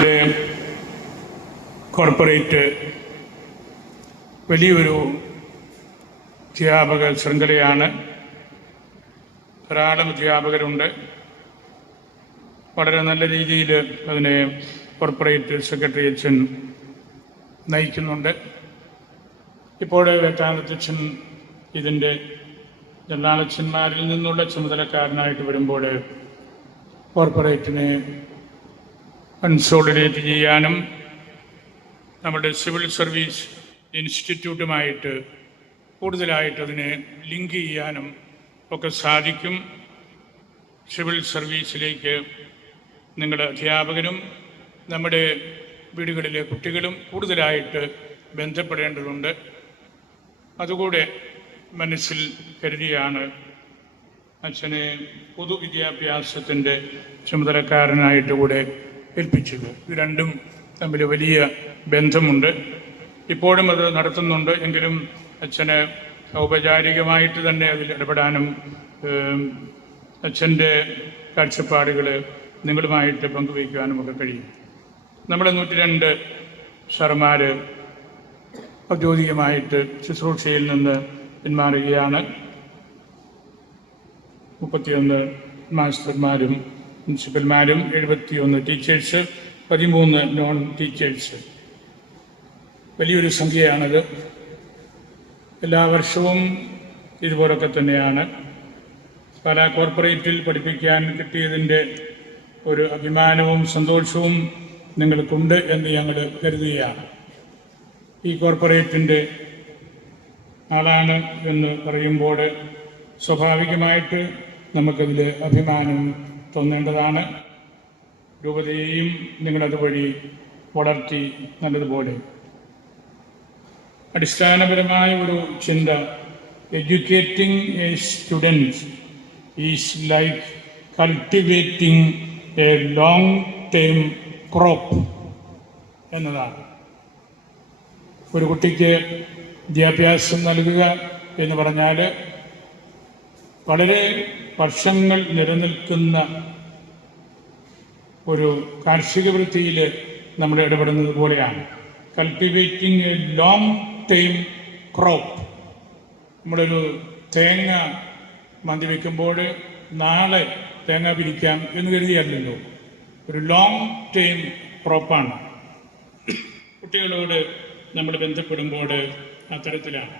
ഇവിടെ കോർപ്പറേറ്റ് വലിയൊരു അധ്യാപക ശൃംഖലയാണ്. ധാരാളം അധ്യാപകരുണ്ട്. വളരെ നല്ല രീതിയിൽ അതിനെ കോർപ്പറേറ്റ് സെക്രട്ടറി അച്ഛൻ നയിക്കുന്നുണ്ട്. ഇപ്പോൾ വേട്ടാനധ്യക്ഷൻ ഇതിന്റെ ജനറാളച്ചന്മാരിൽ നിന്നുള്ള ചുമതലക്കാരനായിട്ട് വരുമ്പോൾ കോർപ്പറേറ്റിനെ കൺസോളിഡേറ്റ് ചെയ്യാനും നമ്മുടെ സിവിൽ സർവീസ് ഇൻസ്റ്റിറ്റ്യൂട്ടുമായിട്ട് കൂടുതലായിട്ട് അതിനെ ലിങ്ക് ചെയ്യാനും ഒക്കെ സാധിക്കും. സിവിൽ സർവീസിലേക്ക് നിങ്ങളുടെ അധ്യാപകനും നമ്മുടെ വീടുകളിലെ കുട്ടികളും കൂടുതലായിട്ട് ബന്ധപ്പെടേണ്ടതുണ്ട്. അതുകൂടെ മനസ്സിൽ കരുതിയാണ് അച്ഛനെ പൊതുവിദ്യാഭ്യാസത്തിന്റെ ചുമതലക്കാരനായിട്ട് കൂടെ ഏൽപ്പിച്ചത് ഇത് രണ്ടും തമ്മിൽ വലിയ ബന്ധമുണ്ട്. ഇപ്പോഴും അത് നടത്തുന്നുണ്ട്. എങ്കിലും അച്ഛന് ഔപചാരികമായിട്ട് തന്നെ അതിൽ ഇടപെടാനും അച്ഛന്റെ കാഴ്ചപ്പാടുകൾ നിങ്ങളുമായിട്ട് പങ്കുവയ്ക്കുവാനും ഒക്കെ കഴിയും. നമ്മുടെ നൂറ്റി രണ്ട് സാറുമാർ ഔദ്യോഗികമായിട്ട് ശുശ്രൂഷയിൽ നിന്ന് പിന്മാറുകയാണ്. മുപ്പത്തിയൊന്ന് മാസ്റ്റർമാരും പ്രിൻസിപ്പൽമാരും എഴുപത്തിയൊന്ന് ടീച്ചേഴ്സ് പതിമൂന്ന് നോൺ ടീച്ചേഴ്സ് വലിയൊരു സംഖ്യയാണത്. എല്ലാ വർഷവും ഇതുപോലൊക്കെ തന്നെയാണ്. പല കോർപ്പറേറ്റിൽ പഠിപ്പിക്കാൻ കിട്ടിയതിന്റെ ഒരു അഭിമാനവും സന്തോഷവും നിങ്ങൾക്കുണ്ട് എന്ന് ഞങ്ങൾ കരുതുകയാണ്. ഈ കോർപ്പറേറ്റിന്റെ ആളാണ് എന്ന് പറയുമ്പോൾ സ്വാഭാവികമായിട്ട് നമുക്കതിൽ അഭിമാനം തോന്നേണ്ടതാണ്. രൂപതയെയും നിങ്ങളതുവഴി വളർത്തി നല്ലതുപോലെ. അടിസ്ഥാനപരമായ ഒരു ചിന്ത educating a students is like cultivating a long term crop എന്നതാണ്. ഒരു കുട്ടിക്ക് വിദ്യാഭ്യാസം നൽകുക എന്ന് പറഞ്ഞാൽ വളരെ വർഷങ്ങൾ നിലനിൽക്കുന്ന ഒരു കാർഷിക വൃത്തിയിൽ നമ്മൾ ഇടപെടുന്നത് പോലെയാണ്. Cultivating a long time crop നമ്മളൊരു തേങ്ങ മന്തി വയ്ക്കുമ്പോൾ നാളെ തേങ്ങ പിരിക്കാം എന്ന് കരുതിയല്ലല്ലോ ഒരു ലോങ് ടൈം ക്രോപ്പാണ് കുട്ടികളോട് നമ്മൾ ബന്ധപ്പെടുമ്പോൾ അത്തരത്തിലാണ്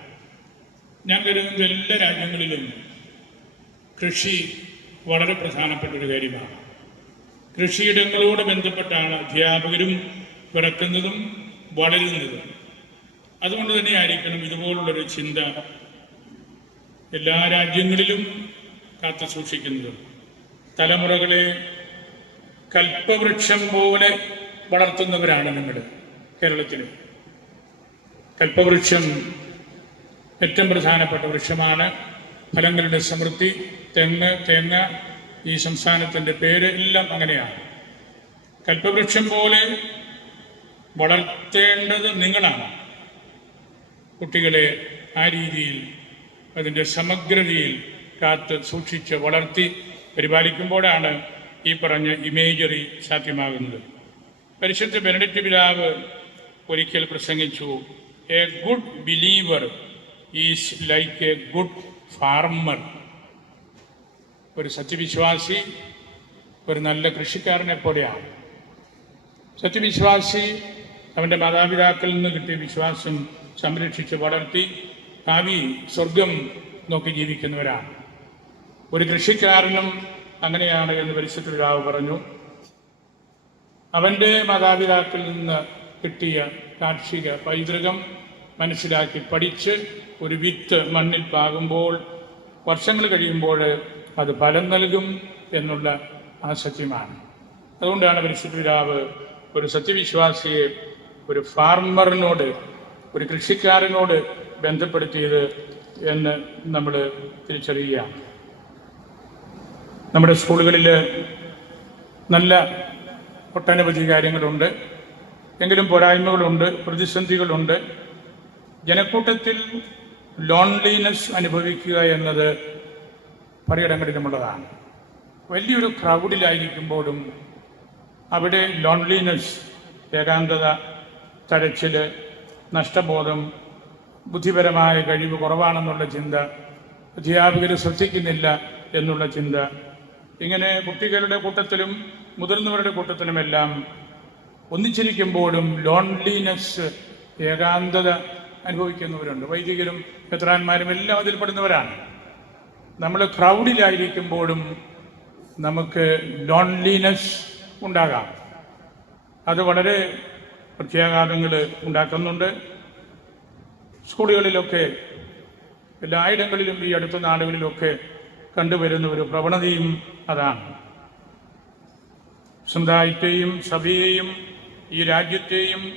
ഞാൻ കരുതുന്നത് എല്ലാ രാജ്യങ്ങളിലും കൃഷി വളരെ പ്രധാനപ്പെട്ട ഒരു കാര്യമാണ്. കൃഷിയിടങ്ങളോട് ബന്ധപ്പെട്ടാണ് അധ്യാപകരും പിറക്കുന്നതും വളരുന്നതും. അതുകൊണ്ട് തന്നെ ആയിരിക്കണം ഇതുപോലുള്ളൊരു ചിന്ത എല്ലാ രാജ്യങ്ങളിലും കാത്തു സൂക്ഷിക്കുന്നതും. തലമുറകളെ കൽപ്പവൃക്ഷം പോലെ വളർത്തുന്നവരാണ് നിങ്ങൾ കേരളത്തിൽ കൽപ്പവൃക്ഷം ഏറ്റവും പ്രധാനപ്പെട്ട വൃക്ഷമാണ്. ഫലങ്ങളുടെ സമൃദ്ധി തെങ്ങ് തേങ്ങ ഈ സംസ്ഥാനത്തിന്റെ പേര് എല്ലാം അങ്ങനെയാണ്. കൽപ്പവൃക്ഷം പോലെ വളർത്തേണ്ടത് നിങ്ങളാണ്. കുട്ടികളെ ആ രീതിയിൽ അതിന്റെ സമഗ്രതയിൽ കാത്ത് സൂക്ഷിച്ച് വളർത്തി പരിപാലിക്കുമ്പോഴാണ് ഈ പറഞ്ഞ ഇമേജറി സാധ്യമാകുന്നത്. പരിശുദ്ധ ബെനഡിക്റ്റ് പിതാവ് ഒരിക്കൽ പ്രസംഗിച്ചു a good believer is like a good farmer. ഒരു സത്യവിശ്വാസി ഒരു നല്ല കൃഷിക്കാരനെ പോലെയാണ്. സത്യവിശ്വാസി അവന്റെ മാതാപിതാക്കളിൽ നിന്ന് കിട്ടിയ വിശ്വാസം സംരക്ഷിച്ച് വളർത്തി കാവി സ്വർഗം നോക്കി ജീവിക്കുന്നവരാണ്. ഒരു കൃഷിക്കാരനും അങ്ങനെയാണ് എന്ന് പരിശുദ്ധ പറഞ്ഞു. അവന്റെ മാതാപിതാക്കളിൽ നിന്ന് കിട്ടിയ കാർഷിക പൈതൃകം മനസ്സിലാക്കി പഠിച്ച് ഒരു വിത്ത് മണ്ണിൽ പാകുമ്പോൾ വർഷങ്ങൾ കഴിയുമ്പോൾ അത് ഫലം നൽകും എന്നുള്ള ആ സത്യമാണ്. അതുകൊണ്ടാണ് പരിശുദ്ധ പിതാവ് ഒരു സത്യവിശ്വാസിയെ ഒരു ഫാർമറിനോട് ഒരു കൃഷിക്കാരനോട് ബന്ധപ്പെടുത്തിയത് എന്ന് നമ്മൾ തിരിച്ചറിയുകയാണ്. നമ്മുടെ സ്കൂളുകളിൽ നല്ല ഒട്ടനവധി കാര്യങ്ങളുണ്ട്. എങ്കിലും പോരായ്മകളുണ്ട് പ്രതിസന്ധികളുണ്ട്. ജനക്കൂട്ടത്തിൽ ലോൺലിനെസ് അനുഭവിക്കുക എന്നത് പലയിടങ്ങളിലുമുള്ളതാണ് വലിയൊരു ക്രൗഡിലായിരിക്കുമ്പോഴും അവിടെ ലോൺലിനെസ് ഏകാന്തത തഴച്ചിൽ നഷ്ടബോധം ബുദ്ധിപരമായ കഴിവ് കുറവാണെന്നുള്ള ചിന്ത അധ്യാപകർ ശ്രദ്ധിക്കുന്നില്ല എന്നുള്ള ചിന്ത ഇങ്ങനെ കുട്ടികളുടെ കൂട്ടത്തിലും മുതിർന്നവരുടെ കൂട്ടത്തിലുമെല്ലാം ഒന്നിച്ചിരിക്കുമ്പോഴും ലോൺലിനെസ് ഏകാന്തത അനുഭവിക്കുന്നവരുണ്ട്. വൈദികരും മെത്രാന്മാരും എല്ലാം അതിൽപ്പെടുന്നവരാണ്. നമ്മൾ ക്രൗഡിലായിരിക്കുമ്പോഴും നമുക്ക് ലോൺലിനെസ് ഉണ്ടാകാം. അത് വളരെ പ്രത്യാഘാതങ്ങൾ ഉണ്ടാക്കുന്നുണ്ട്. സ്കൂളുകളിലൊക്കെ എല്ലായിടങ്ങളിലും ഈ അടുത്ത നാടുകളിലൊക്കെ കണ്ടുവരുന്ന ഒരു പ്രവണതയും അതാണ്. സമുദായത്തെയും സഭയെയും ഈ രാജ്യത്തെയും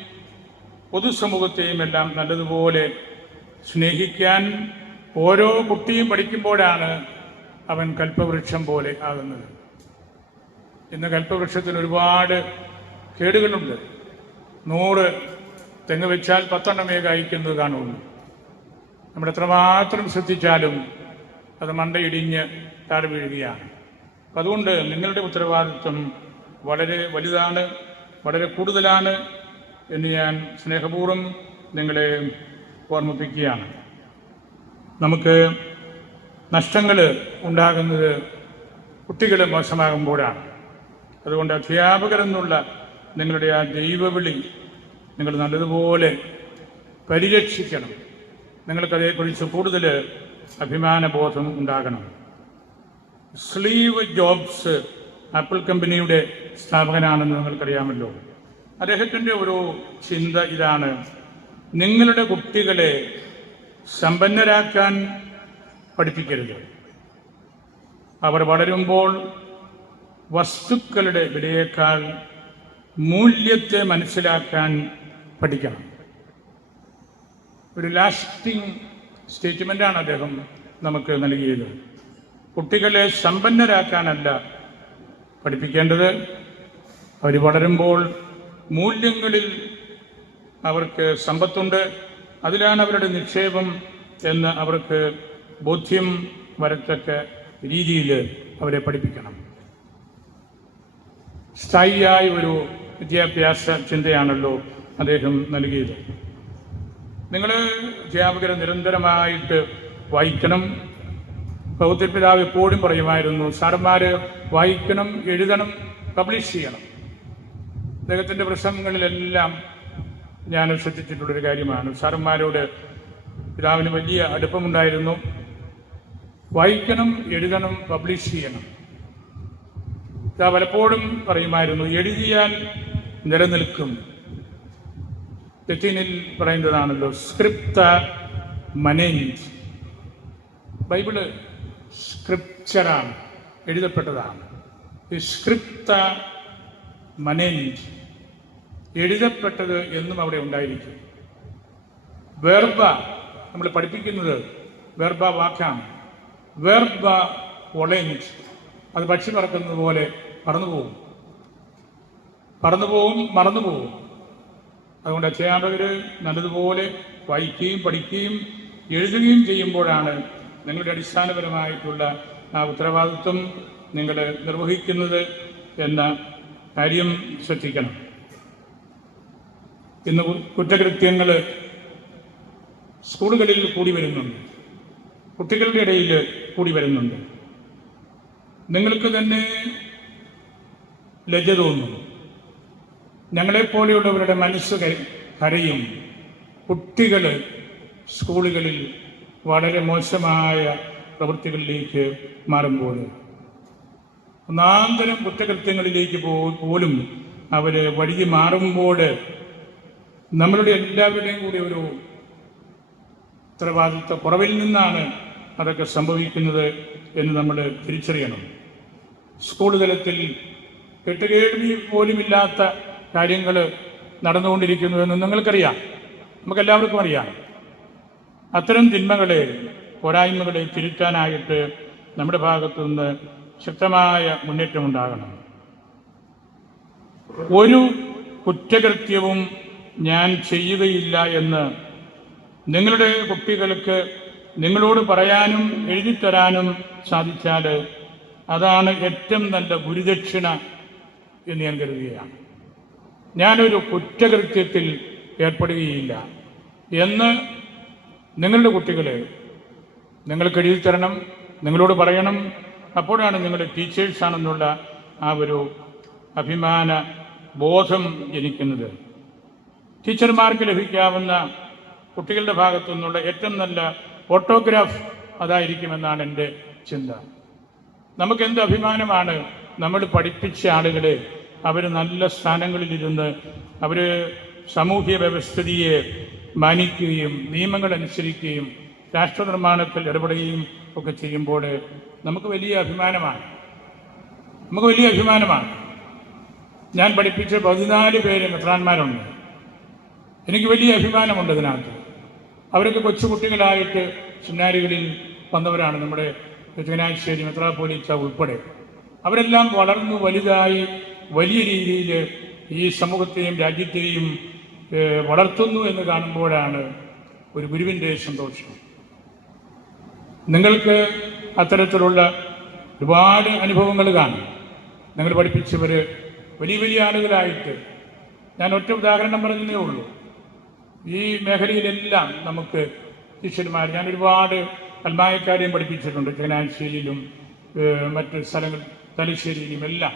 പൊതുസമൂഹത്തെയും എല്ലാം നല്ലതുപോലെ സ്നേഹിക്കാൻ ഓരോ കുട്ടിയും പഠിക്കുമ്പോഴാണ് അവൻ കൽപ്പവൃക്ഷം പോലെ ആകുന്നത്. ഇന്ന് കൽപ്പവൃക്ഷത്തിന് ഒരുപാട് കേടുകളുണ്ട്. നൂറ് തെങ്ങ് വെച്ചാൽ പത്തെണ്ണമേ കായ്ക്കുന്നത് കാണുള്ളൂ. നമ്മൾ എത്രമാത്രം ശ്രദ്ധിച്ചാലും അത് മണ്ടയിടിഞ്ഞ് താഴെ വീഴുകയാണ്. അപ്പം അതുകൊണ്ട് നിങ്ങളുടെ ഉത്തരവാദിത്വം വളരെ വലുതാണ് വളരെ കൂടുതലാണ് എന്ന് ഞാൻ സ്നേഹപൂർവം നിങ്ങളെ ഓർമ്മിപ്പിക്കുകയാണ്. നമുക്ക് നഷ്ടങ്ങൾ ഉണ്ടാകുന്നത് കുട്ടികൾ മോശമാകുമ്പോഴാണ്. അതുകൊണ്ട് അധ്യാപകരെന്നുള്ള നിങ്ങളുടെ ആ ദൈവവിളി നിങ്ങൾ നല്ലതുപോലെ പരിരക്ഷിക്കണം. നിങ്ങൾക്കതേക്കുറിച്ച് കൂടുതൽ അഭിമാനബോധം ഉണ്ടാകണം. സ്ലീവ് ജോബ്സ് ആപ്പിൾ കമ്പനിയുടെ സ്ഥാപകനാണെന്ന് നിങ്ങൾക്കറിയാമല്ലോ. അദ്ദേഹത്തിന്റെ ഒരു ചിന്ത ഇതാണ്. നിങ്ങളുടെ കുട്ടികളെ സമ്പന്നരാക്കാൻ പഠിപ്പിക്കരുത്. അവർ വളരുമ്പോൾ വസ്തുക്കളുടെ വിലയേക്കാൾ മൂല്യത്തെ മനസ്സിലാക്കാൻ പഠിക്കണം. ഒരു ലാസ്റ്റിംഗ് സ്റ്റേറ്റ്മെന്റാണ് അദ്ദേഹം നമുക്ക് നൽകിയത്. കുട്ടികളെ സമ്പന്നരാക്കാനല്ല പഠിപ്പിക്കേണ്ടത്. അവർ വളരുമ്പോൾ മൂല്യങ്ങളിൽ അവർക്ക് സമ്പത്തുണ്ട്. അതിലാണ് അവരുടെ നിക്ഷേപം എന്ന് അവർക്ക് ബോധ്യം വരത്തക്ക രീതിയിൽ അവരെ പഠിപ്പിക്കണം. സ്ഥായിയായ ഒരു വിദ്യാഭ്യാസ ചിന്തയാണല്ലോ അദ്ദേഹം നൽകിയത്. നിങ്ങൾ അധ്യാപകരെ നിരന്തരമായിട്ട് വായിക്കണം. ഭൗതിക പിതാവ് എപ്പോഴും പറയുമായിരുന്നു സാറന്മാർ വായിക്കണം എഴുതണം പബ്ലിഷ് ചെയ്യണം. അദ്ദേഹത്തിന്റെ പ്രസംഗങ്ങളിലെല്ലാം ഞാൻ ശ്രദ്ധിച്ചിട്ടുള്ളൊരു കാര്യമാണ്. സാറന്മാരോട് പിതാവിന് വലിയ അടുപ്പമുണ്ടായിരുന്നു. വായിക്കണം എഴുതണം പബ്ലിഷ് ചെയ്യണം. ഇതാ പലപ്പോഴും പറയുമായിരുന്നു എഴുതിയാൽ നിലനിൽക്കും. ലത്തീനിൽ പറയുന്നതാണല്ലോ സ്ക്രിപ്ത മനേഞ്ച്. ബൈബിൾ സ്ക്രിപ്ചറാണ് എഴുതപ്പെട്ടതാണ്. സ്ക്രിപ്ത മനേഞ്ച് എഴുതപ്പെട്ടത് എന്നും അവിടെ ഉണ്ടായിരിക്കും. വെർബ നമ്മൾ പഠിപ്പിക്കുന്നത് വെർബ വാക്കാണ്. വെർബ ഒളഞ്ച്. അത് പക്ഷി പറക്കുന്നത് പോലെ പറന്നു പോകും പറന്നു പോവും മറന്നു പോകും അതുകൊണ്ട് അധ്യാപകർ നല്ലതുപോലെ വായിക്കുകയും പഠിക്കുകയും എഴുതുകയും ചെയ്യുമ്പോഴാണ് നിങ്ങളുടെ അടിസ്ഥാനപരമായിട്ടുള്ള ആ ഉത്തരവാദിത്വം നിങ്ങൾ നിർവഹിക്കുന്നത് എന്ന കാര്യം ശ്രദ്ധിക്കണം. ഇന്ന് കുറ്റകൃത്യങ്ങൾ സ്കൂളുകളിൽ കൂടി വരുന്നുണ്ട്. കുട്ടികളുടെ ഇടയിൽ കൂടി വരുന്നുണ്ട്. നിങ്ങൾക്ക് തന്നെ ലജ്ജ തോന്നുന്നു ഞങ്ങളെപ്പോലെയുള്ളവരുടെ മനസ്സ് കര- കരയും. കുട്ടികൾ സ്കൂളുകളിൽ വളരെ മോശമായ പ്രവൃത്തികളിലേക്ക് മാറുമ്പോൾ ഒന്നാന്തരം കുറ്റകൃത്യങ്ങളിലേക്ക് പോലും അവർ വഴി മാറുമ്പോൾ നമ്മളുടെ എല്ലാവരുടെയും കൂടി ഒരു ഉത്തരവാദിത്വ കുറവിൽ നിന്നാണ് അതൊക്കെ സംഭവിക്കുന്നത് എന്ന് നമ്മൾ തിരിച്ചറിയണം. സ്കൂൾ തലത്തിൽ കെട്ടുകേൾവി പോലുമില്ലാത്ത കാര്യങ്ങൾ നടന്നുകൊണ്ടിരിക്കുന്നു എന്ന് നിങ്ങൾക്കറിയാം. നമുക്കെല്ലാവർക്കും അറിയാം. അത്തരം തിന്മകളെ പോരായ്മകളെ തിരുത്താനായിട്ട് നമ്മുടെ ഭാഗത്തു നിന്ന് ശക്തമായ മുന്നേറ്റമുണ്ടാകണം. ഒരു കുറ്റകൃത്യവും ഞാൻ ചെയ്യുകയില്ല എന്ന് നിങ്ങളുടെ കുട്ടികൾക്ക് നിങ്ങളോട് പറയാനും എഴുതിത്തരാനും സാധിച്ചാൽ അതാണ് ഏറ്റവും നല്ല ഗുരുദക്ഷിണ എന്ന് ഞാൻ കരുതുകയാണ്. ഞാനൊരു കുറ്റകൃത്യത്തിൽ ഏർപ്പെടുകയില്ല എന്ന് നിങ്ങളുടെ കുട്ടികളെ നിങ്ങൾക്ക് എഴുതി തരണം നിങ്ങളോട് പറയണം. അപ്പോഴാണ് നിങ്ങൾ ടീച്ചേഴ്സാണെന്നുള്ള ആ ഒരു അഭിമാന ബോധം ജനിക്കുന്നത്. ടീച്ചർമാർക്ക് ലഭിക്കാവുന്ന കുട്ടികളുടെ ഭാഗത്തു നിന്നുള്ള ഏറ്റവും നല്ല ഫോട്ടോഗ്രാഫ് അതായിരിക്കുമെന്നാണ് എന്റെ ചിന്ത. നമുക്ക് എന്ത് അഭിമാനമാണ് നമ്മൾ പഠിപ്പിച്ച ആളുകളെ അവർ നല്ല സ്ഥാനങ്ങളിലിരുന്ന് അവർ സാമൂഹ്യ വ്യവസ്ഥിതിയെ മാനിക്കുകയും നിയമങ്ങൾ അനുസരിക്കുകയും രാഷ്ട്ര നിർമ്മാണത്തിൽ ഇടപെടുകയും ഒക്കെ ചെയ്യുമ്പോൾ നമുക്ക് വലിയ അഭിമാനമാണ്. നമുക്ക് വലിയ അഭിമാനമാണ്. ഞാൻ പഠിപ്പിച്ച പതിനാല് പേര് മെത്രാന്മാരുണ്ട്. എനിക്ക് വലിയ അഭിമാനമുണ്ട് ഇതിനകത്ത്. അവരൊക്കെ കൊച്ചുകുട്ടികളായിട്ട് സെമിനാരികളിൽ വന്നവരാണ് നമ്മുടെ ചങ്ങനാശ്ശേരി മെത്രാപോലീച്ച ഉൾപ്പെടെ. അവരെല്ലാം വളർന്നു വലുതായി വലിയ രീതിയിൽ ഈ സമൂഹത്തെയും രാജ്യത്തെയും വളർത്തുന്നു എന്ന് കാണുമ്പോഴാണ് ഒരു ഗുരുവിന്റെ സന്തോഷം. നിങ്ങൾക്ക് അത്തരത്തിലുള്ള ഒരുപാട് അനുഭവങ്ങൾ കാണും. നിങ്ങൾ പഠിപ്പിച്ചവർ വലിയ വലിയ ആളുകളായിട്ട്. ഞാൻ ഒറ്റ ഉദാഹരണം പറഞ്ഞതേ ഉള്ളൂ. ഈ മേഖലയിലെല്ലാം നമുക്ക് ശിഷ്യന്മാർ ഞാൻ ഒരുപാട് അൽമായക്കാരെയും പഠിപ്പിച്ചിട്ടുണ്ട് ചങ്ങനാശ്ശേരിയിലും മറ്റു സ്ഥലങ്ങൾ തലശ്ശേരിയിലും എല്ലാം.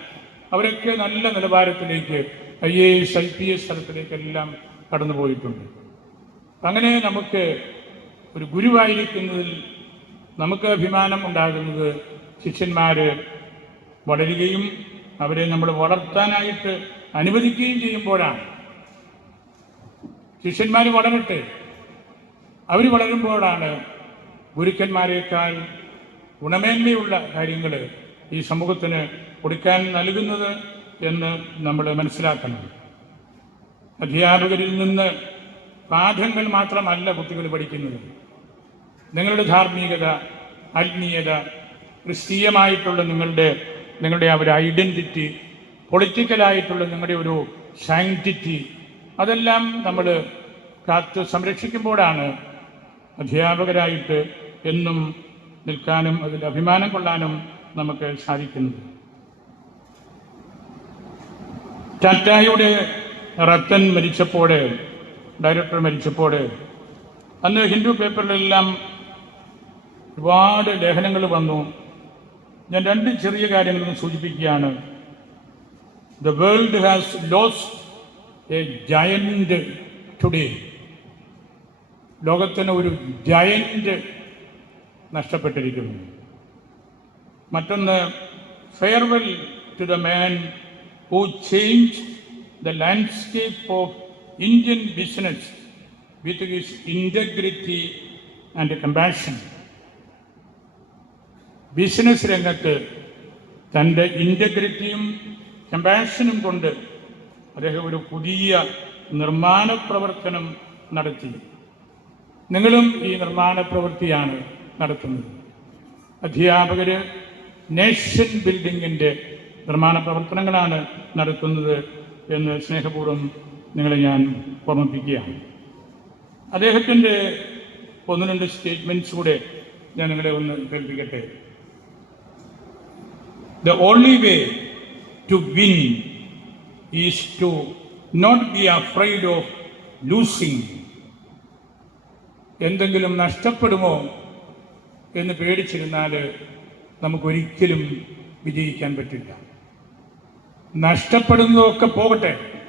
അവരൊക്കെ നല്ല നിലവാരത്തിലേക്ക് I A S I P S തലത്തിലേക്കെല്ലാം കടന്നു പോയിട്ടുണ്ട്. അങ്ങനെ നമുക്ക് ഒരു ഗുരുവായിരിക്കുന്നതിൽ നമുക്ക് അഭിമാനം ഉണ്ടാകുന്നത് ശിഷ്യന്മാർ വളരുകയും അവരെ നമ്മൾ വളർത്താനായിട്ട് അനുവദിക്കുകയും ചെയ്യുമ്പോഴാണ്. ശിഷ്യന്മാർ വളരട്ടെ. അവർ വളരുമ്പോഴാണ് ഗുരുക്കന്മാരെക്കാൾ ഗുണമേന്മയുള്ള കാര്യങ്ങൾ ഈ സമൂഹത്തിന് കൊടുക്കാൻ നൽകുന്നത് എന്ന് നമ്മൾ മനസ്സിലാക്കണം. അധ്യാപകരിൽ നിന്ന് പാഠങ്ങൾ മാത്രമല്ല കുട്ടികൾ പഠിക്കുന്നത്. നിങ്ങളുടെ ധാർമ്മികത ആത്മീയത ക്രിസ്തീയമായിട്ടുള്ള നിങ്ങളുടെ നിങ്ങളുടെ ആ ഒരു ഐഡന്റിറ്റി പൊളിറ്റിക്കലായിട്ടുള്ള നിങ്ങളുടെ ഒരു സാങ്ക്ടിറ്റി അതെല്ലാം നമ്മൾ കാത്ത് സംരക്ഷിക്കുമ്പോഴാണ് അധ്യാപകരായിട്ട് എന്നും നിൽക്കാനും അതിൽ അഭിമാനം കൊള്ളാനും നമുക്ക് സാധിക്കുന്നത്. ടാറ്റായുടെ റത്തൻ മരിച്ചപ്പോൾ ഡയറക്ടർ മരിച്ചപ്പോൾ അന്ന് ഹിന്ദു പേപ്പറിലെല്ലാം ഒരുപാട് ലേഖനങ്ങൾ വന്നു. ഞാൻ രണ്ട് ചെറിയ കാര്യങ്ങളും സൂചിപ്പിക്കുകയാണ്. The world has lost a giant today ലോകത്തിന് ഒരു ജയന്റ് നഷ്ടപ്പെട്ടിരിക്കുന്നു. മറ്റൊന്ന് farewell to the man who change the landscape of Indian business with his integrity and compassion business രംഗത്ത് തന്റെ ഇന്റഗ്രിറ്റിയും കമ്പാഷനും കൊണ്ട് അദ്ദേഹം ഒരു പുതിയ നിർമ്മാണ പ്രവർത്തനം നടത്തി. നിങ്ങളും ഈ നിർമ്മാണ പ്രവൃത്തിയാണ് നടത്തുന്നത്. അധ്യാപകർ നേഷൻ ബിൽഡിങ്ങിന്റെ നിർമ്മാണ പ്രവർത്തനങ്ങളാണ് നടത്തുന്നത് എന്ന് സ്നേഹപൂർവം നിങ്ങളെ ഞാൻ ഓർമ്മിപ്പിക്കുകയാണ്. അദ്ദേഹത്തിന്റെ ഒന്ന് രണ്ട് സ്റ്റേറ്റ്മെന്റ്സ് കൂടെ ഞാൻ നിങ്ങളെ ഒന്ന് കേൾപ്പിക്കട്ടെ. The only way to win is to not be afraid of losing. എന്തെങ്കിലും നഷ്ടപ്പെടുമോ എന്ന് പേടിച്ചിരുന്നാൽ നമുക്കൊരിക്കലും വിജയിക്കാൻ പറ്റില്ല. നഷ്ടപ്പെടുന്നതൊക്കെ പോകട്ടെ.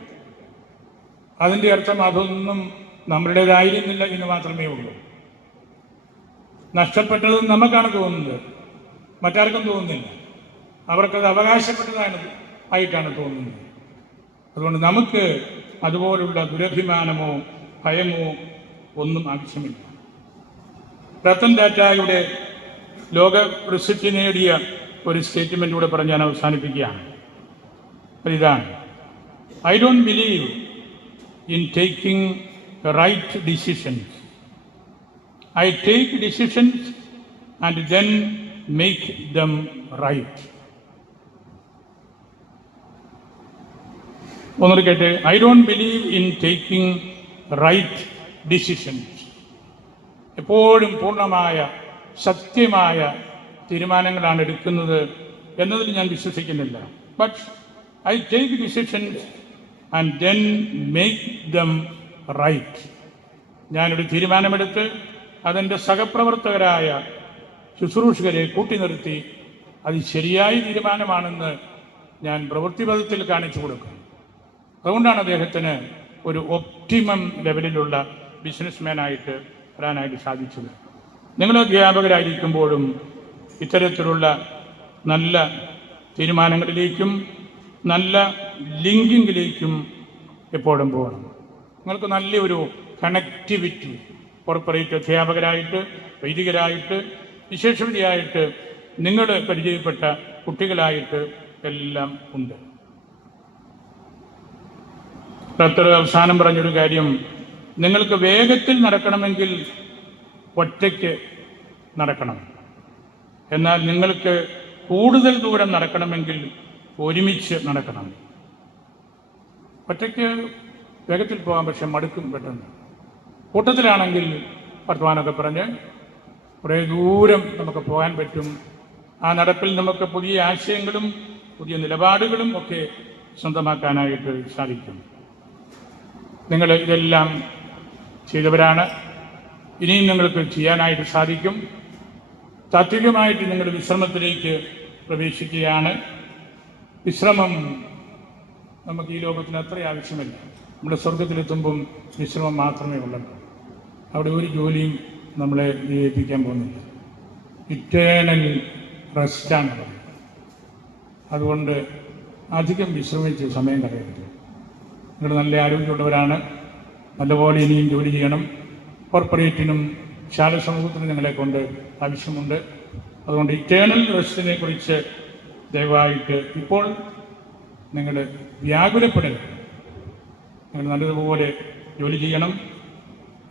അതിന്റെ അർത്ഥം അതൊന്നും നമ്മളുടേതായിരുന്നില്ല എന്ന് മാത്രമേ ഉള്ളൂ. നഷ്ടപ്പെട്ടത് നമുക്കാണ് തോന്നുന്നത്. മറ്റാർക്കും തോന്നുന്നില്ല. അവർക്കത് അവകാശപ്പെട്ടതാണ് ആയിട്ടാണ് തോന്നുന്നത്. അതുകൊണ്ട് നമുക്ക് അതുപോലുള്ള ദുരഭിമാനമോ ഭയമോ ഒന്നും ആവശ്യമില്ല. രത്തൻ ടാറ്റായുടെ ലോക പ്രസിദ്ധി നേടിയ ഒരു സ്റ്റേറ്റ്മെന്റ് കൂടെ പറഞ്ഞ് ഞാൻ അവസാനിപ്പിക്കുകയാണ്. അതിതാണ് I don't believe in taking right decisions I take decisions and then make them right ഒന്നുകൂടി കേട്ടെ. I don't believe in taking right decisions എപ്പോഴും പൂർണമായ സത്യമായ തീരുമാനങ്ങളാണ് എടുക്കുന്നത് എന്നതിൽ ഞാൻ വിശ്വസിക്കുന്നില്ല. But I take decisions and then make them right ഞാനൊരു തീരുമാനമെടുത്ത് അതെന്റെ സഹപ്രവർത്തകരായ ശുശ്രൂഷകരെ കൂട്ടി നിർത്തി. അത് ശരിയായ തീരുമാനമാണെന്ന് ഞാൻ പ്രവൃത്തിപഥത്തിൽ കാണിച്ചു കൊടുക്കും. അതുകൊണ്ടാണ് അദ്ദേഹത്തിന് ഒരു ഒപ്റ്റിമം ലെവലിലുള്ള ബിസിനസ്മാനായിട്ട് വരാനായിട്ട് സാധിച്ചത്. നിങ്ങൾ അധ്യാപകരായിരിക്കുമ്പോഴും ഇത്തരത്തിലുള്ള നല്ല തീരുമാനങ്ങളിലേക്കും നല്ല ലിങ്കിങ്ങിലേക്കും എപ്പോഴും പോകണം. നിങ്ങൾക്ക് നല്ലൊരു കണക്ടിവിറ്റി കോർപ്പറേറ്റ് അധ്യാപകരായിട്ട് വൈദികരായിട്ട് വിശേഷവിധിയായിട്ട് നിങ്ങൾ പരിചയപ്പെട്ട കുട്ടികളായിട്ട് എല്ലാം ഉണ്ട്. ഡോക്ടർ അവസാനം പറഞ്ഞൊരു കാര്യം. നിങ്ങൾക്ക് വേഗത്തിൽ നടക്കണമെങ്കിൽ ഒറ്റയ്ക്ക് നടക്കണം. എന്നാൽ നിങ്ങൾക്ക് കൂടുതൽ ദൂരം നടക്കണമെങ്കിൽ ഒരുമിച്ച് നടക്കണം. ഒറ്റയ്ക്ക് വേഗത്തിൽ പോകാൻ പക്ഷെ മടുക്കും പെട്ടെന്ന്. കൂട്ടത്തിലാണെങ്കിൽ വർത്തമാനമൊക്കെ പറഞ്ഞ് കുറേ ദൂരം നമുക്ക് പോകാൻ പറ്റും. ആ നടപ്പിൽ നമുക്ക് പുതിയ ആശയങ്ങളും പുതിയ നിലപാടുകളും ഒക്കെ സ്വന്തമാക്കാനായിട്ട് സാധിക്കും. നിങ്ങൾ ഇതെല്ലാം ചെയ്തവരാണ്. ഇനിയും നിങ്ങൾക്ക് ചെയ്യാനായിട്ട് സാധിക്കും. താത്വികമായിട്ട് നിങ്ങൾ വിശ്രമത്തിലേക്ക് പ്രവേശിക്കുകയാണ്. വിശ്രമം നമുക്ക് ഈ ലോകത്തിന് അത്ര ആവശ്യമില്ല. നമ്മുടെ സ്വർഗത്തിലെത്തുമ്പം വിശ്രമം മാത്രമേ ഉള്ളൂ. അവിടെ ഒരു ജോലിയും നമ്മളെ ഏൽപ്പിക്കാൻ പോകുന്നില്ല. ഇറ്റേണൽ റെസ്റ്റാണ് അതുകൊണ്ട് അധികം വിശ്രമിച്ച് സമയം കളയരുത്. നിങ്ങൾ നല്ല ആരോഗ്യമുള്ളവരാണ്. നല്ലപോലെ ഇനിയും ജോലി ചെയ്യണം. കോർപ്പറേറ്റിനും ശാല സമൂഹത്തിനും നിങ്ങളെ കൊണ്ട് ആവശ്യമുണ്ട്. അതുകൊണ്ട് ഇറ്റേണൽ റെസ്റ്റിനെ കുറിച്ച് ദയവായിട്ട് ഇപ്പോൾ നിങ്ങൾ വ്യാകുലപ്പെടരുത് നിങ്ങൾ നല്ലതുപോലെ ജോലി ചെയ്യണം.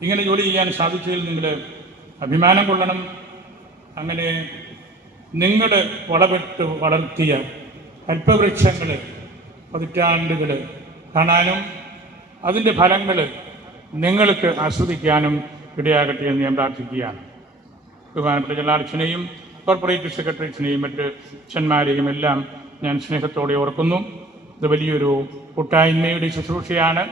ഇങ്ങനെ ജോലി ചെയ്യാൻ സാധിച്ചതിൽ നിങ്ങൾ അഭിമാനം കൊള്ളണം. അങ്ങനെ നിങ്ങൾ വളപെട്ട് വളർത്തിയ അല്പവൃക്ഷങ്ങൾ പതിറ്റാണ്ടുകൾ കാണാനും അതിന്റെ ഫലങ്ങൾ നിങ്ങൾക്ക് ആസ്വദിക്കാനും ഇടയാകട്ടെ എന്ന് ഞാൻ പ്രാർത്ഥിക്കുകയാണ്. ബഹുമാനപ്പെട്ട ജലാർച്ചനെയും കോർപ്പറേറ്റ് സെക്രട്ടറീസിനെയും മറ്റ് അച്ഛന്മാരെയും എല്ലാം ഞാൻ സ്നേഹത്തോടെ ഓർക്കുന്നു. ഇത് വലിയൊരു കൂട്ടായ്മയുടെ ശുശ്രൂഷയാണ്.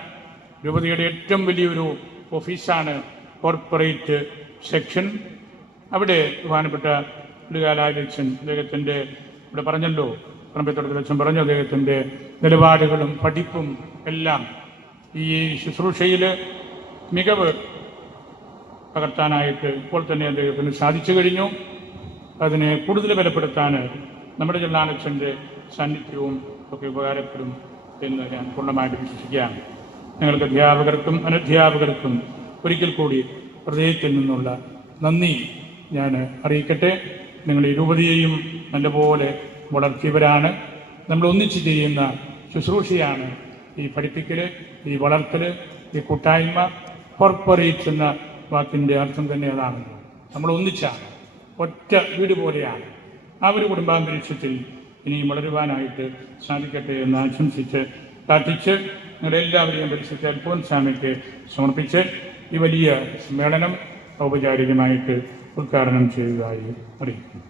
രൂപതയുടെ ഏറ്റവും വലിയൊരു ഓഫീസാണ് കോർപ്പറേറ്റ് സെക്ഷൻ. അവിടെ ബഹുമാനപ്പെട്ട ഇടുകാലാധ്യക്ഷൻ അദ്ദേഹത്തിന്റെ ഇവിടെ പറഞ്ഞല്ലോ പറമ്പത്തോടത്തിലച്ഛൻ പറഞ്ഞു അദ്ദേഹത്തിന്റെ നിലപാടുകളും പഠിപ്പും എല്ലാം ഈ ശുശ്രൂഷയിൽ മികവ് പകർത്താനായിട്ട് ഇപ്പോൾ തന്നെ അദ്ദേഹത്തിന് സാധിച്ചു കഴിഞ്ഞു. അതിനെ കൂടുതൽ ബലപ്പെടുത്താൻ നമ്മുടെ ജില്ലാനച്ഛന്റെ സാന്നിധ്യവും ഒക്കെ ഉപകാരപ്പെടും എന്ന് ഞാൻ പൂർണമായിട്ട് വിശ്വസിക്കുകയാണ്. ഞങ്ങൾക്ക് അധ്യാപകർക്കും അനധ്യാപകർക്കും ഒരിക്കൽ കൂടി ഹൃദയത്തിൽ നിന്നുള്ള നന്ദി ഞാൻ അറിയിക്കട്ടെ. നിങ്ങൾ ഈ നല്ലപോലെ വളർത്തിയവരാണ്. നമ്മൾ ഒന്നിച്ച് ചെയ്യുന്ന ശുശ്രൂഷയാണ് ഈ പഠിപ്പിക്കൽ ഈ വളർത്തൽ ഈ കൂട്ടായ്മ കോർപ്പറേറ്റ് എന്ന വാക്കിന്റെ അർത്ഥം തന്നെ അതാണ്. നമ്മൾ ഒന്നിച്ചാണ് ഒറ്റ വീട് പോലെയാണ്. ആ ഒരു കുടുംബാന്തരീക്ഷത്തിൽ ഇനിയും വളരുവാനായിട്ട് സാധിക്കട്ടെ എന്ന് ആശംസിച്ച് പ്രാർത്ഥിച്ച് നിങ്ങളെല്ലാവരെയും പരിശുദ്ധ അൽഫോൻ സ്വാമിക്ക് സമർപ്പിച്ച് ഈ വലിയ സമ്മേളനം ഔപചാരികമായിട്ട് ഉദ്ഘാടനം ചെയ്തതായി അറിയിക്കുന്നു